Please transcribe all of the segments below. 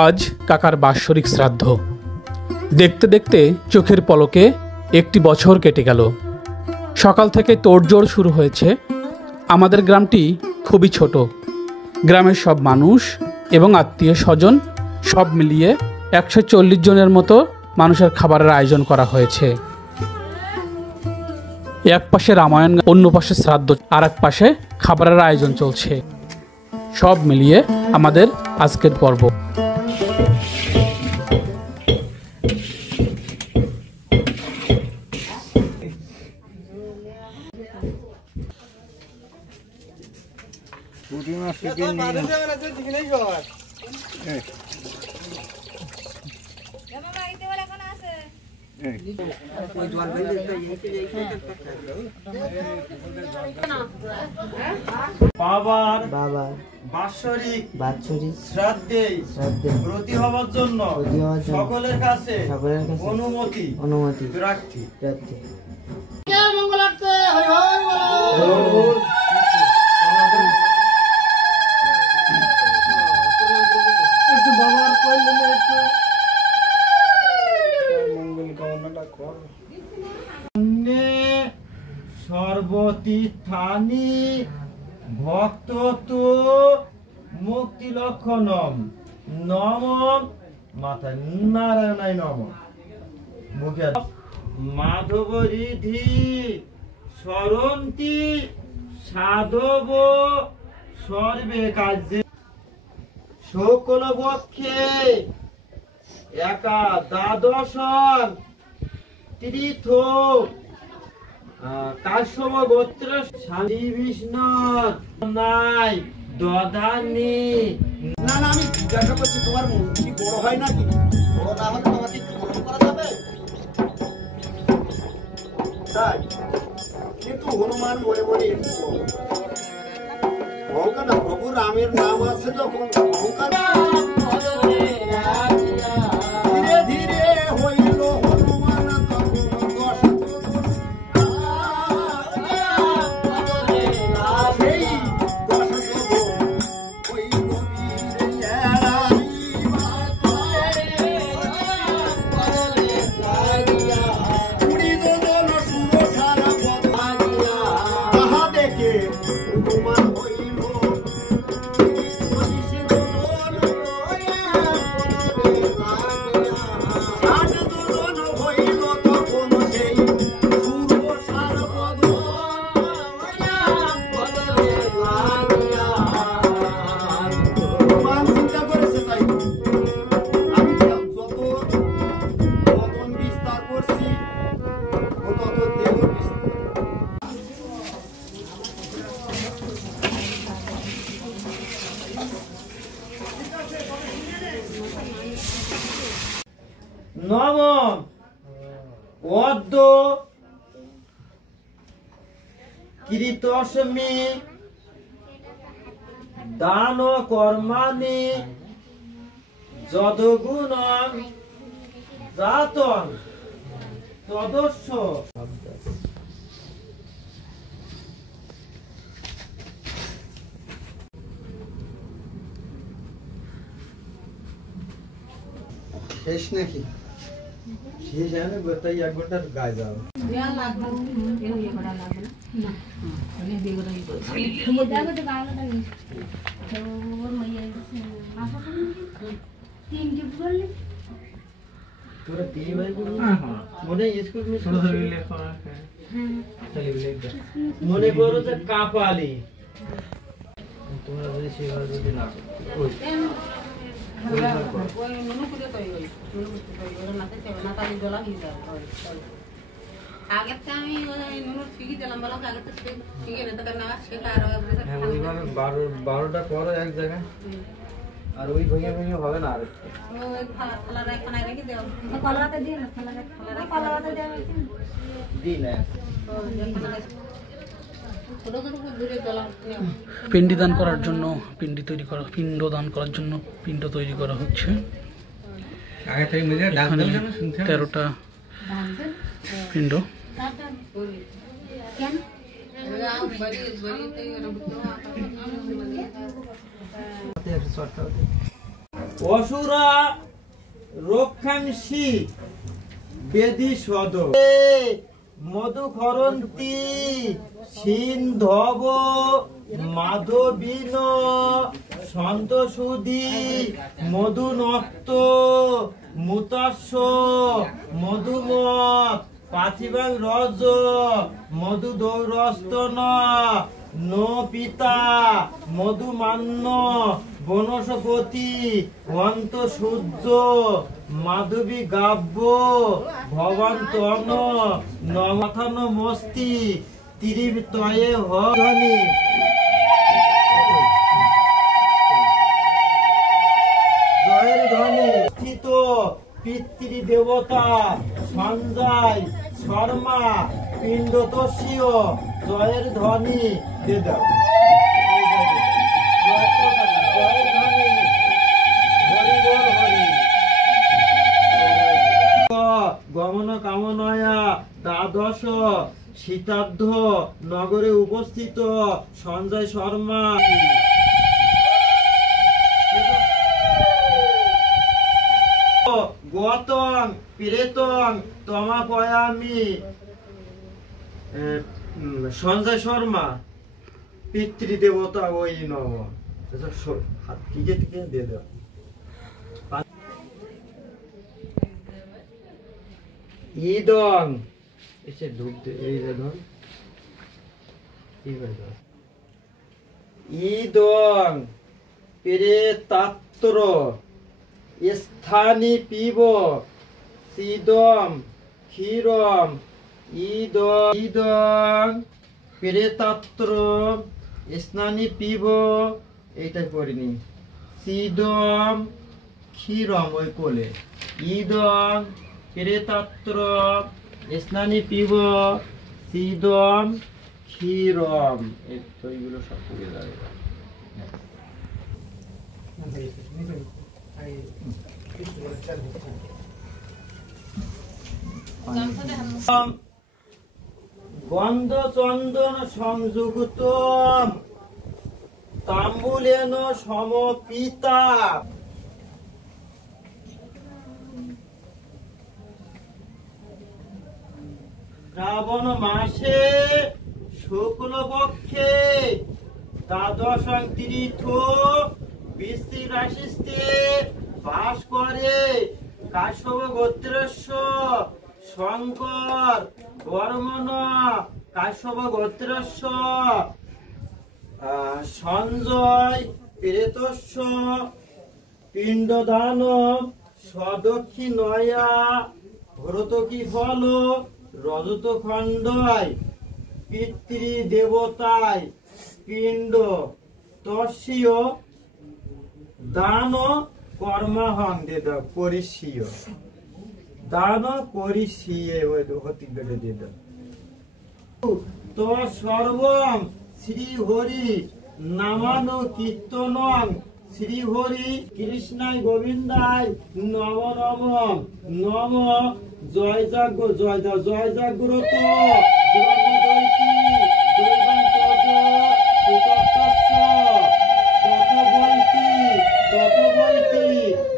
আজ কাকার বাৎসরিক শ্রাদ্ধ। দেখতে দেখতে চোখের পলকে একটি বছর কেটে গেল। সকাল থেকে তোড়জোড় শুরু হয়েছে। আমাদের গ্রামটি খুবই ছোট। গ্রামের সব মানুষ এবং আত্মীয় স্বজন সব মিলিয়ে 140 জনের মতো মানুষের খাবারের আয়োজন করা হয়েছে। এক পাশে রামায়ণ, অন্য পাশে শ্রাদ্ধ, আর এক পাশে খাবারের আয়োজন চলছে। সব মিলিয়ে আমাদের আজকের পর্ব। বাবার বাৎসরিক শ্রাদ্ধে ব্রতী হওয়ার জন্য সকলের কাছে অনুমতি প্রার্থী। একটু বাবার কইলেন একটু মঙ্গল কামনাটা কর। সর্বতীর্থানি ভক্ত তো মুক্তি লক্ষণম নম মাথা নারায়ণায় নম মুখে মাধব রিধি স্মরন্তি সাধব সর্বে কার্যে সকল পক্ষে একা দ্বাদশন তীর্থ কাশ্যপ গোত্র শান্তি বিষ্ণু নাই দদানি। না না, আমি জিজ্ঞাসা করছি তোমার মুখ কি বড় হয় নাকি? বড় না হলে তোমাকে কি গ্রহণ করা যাবে? তাই কিন্তু হনুমান মনে মনে একটু অহংকার না, প্রভু রামের নাম আছে যখন অহংকার ধীরে ধীরে হইল হনুমান নম অদ্য কীর্তস্মি দান কর্মাণি যদগুণং জাতং তদস্য। শেষ নাকি? শেষ এনে গোটাই এক ঘন্টা গায়ে যাও। তোরা তিন ভাই মনে স্কুল में মনে করো যে কাপালি তোমরা যদি সেবার যদি না বারোটা করো এক জায়গায় আর ওই ভেঙে ভেঙে হবে না। আর পিণ্ডদান করার জন্য পিণ্ড তৈরি করা হচ্ছে। 13টা পিণ্ড। অসুরা রক্ষাংশী বেদি সদ মধুখরন্তি সিন্ধব মাধবীন সন্তোষুদি মধুনক্ত মুতাস্য মধুমত পাথিবাং রজ মধুদৌরস্তন নো পিতা মধুমান্য বনস্পতি অন্ত সূর্য মাধবী গাব্য ভবন্তন নমথান মস্তি তিরিতয়ে হনি জয়ের ধ্বনি স্থিত পিতৃ দেবতা সঞ্জয় শর্মা পিণ্ডতস্য জয়ের ধ্বনি দে দাও। জয়ের ধ্বনি হরি বল হরি গমন কামনয়া দ্বাদশ শীতার্ধ নগরে উপস্থিত সঞ্জয় শর্মা গতং প্রেতং তমাপয়ামি সঞ্জয় শর্মা পিতৃদেবতা ওই নম টিকে টিকে দিয়ে দেওয়া। ইদং এসে ডুব এই ধর ইদং প্রেতাত্র স্থানি পিব সিদম ক্ষীরম ইদং প্রেতাত্র স্নানি পিব এইটাই পড়িনি সিদম ক্ষীরম ওই কোলে ইদং প্রেতাত্র স্নানি পিব সিদম ক্ষীরম এইগুলো সব পড়ে যাবে। গন্ধ চন্দন সংযুক্ত তাম্বুলেন সমপিতা শ্রাবণ মাসে শুক্লপক্ষে দ্বাদশ তীর্থ বৃশ্চিক রাশিতে বাস করে কাশ্যপ গোত্রস্য শঙ্কর বর্মণ কাশ্যপ গোত্রস্য সঞ্জয় প্রেতস্য পিণ্ডদান সদক্ষিণয়া ভরতকি ফল রজত খণ্ডয় পিতৃদেবতায় পিণ্ড তস্য দান কর্মাহং দে দাও করিষ্যিয় দান করিষ্যিয়ে ওই হতি বেড়ে দিয়ে দাও। তো সর্বম শ্রী হরি নামানো কীর্তনং শ্রী হরি কৃষ্ণায় গোবিন্দায় নম নম নম জয় জাগ্য জয় দাও জয় জাগ্রত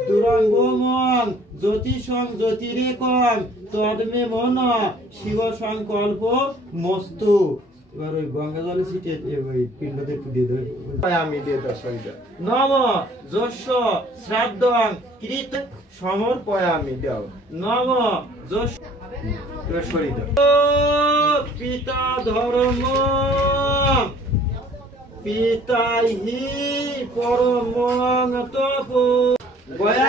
দুরঙ্গমন জ্যোতিষং জ্যোতিরেকম তদ্মে মন শিব সংকল্প মস্তু। এবার ওই গঙ্গা জলে ছিটে ওই পিণ্ডতে একটু দিয়ে দেবে আমি দিয়ে দেওয়া শরীর নম যশ শ্রাদ্ধং কৃত সমর্পয়ামি দেও নম যশ এবার শরীর পিতা ধর্ম পিতাই হি পরমং তপ গয়া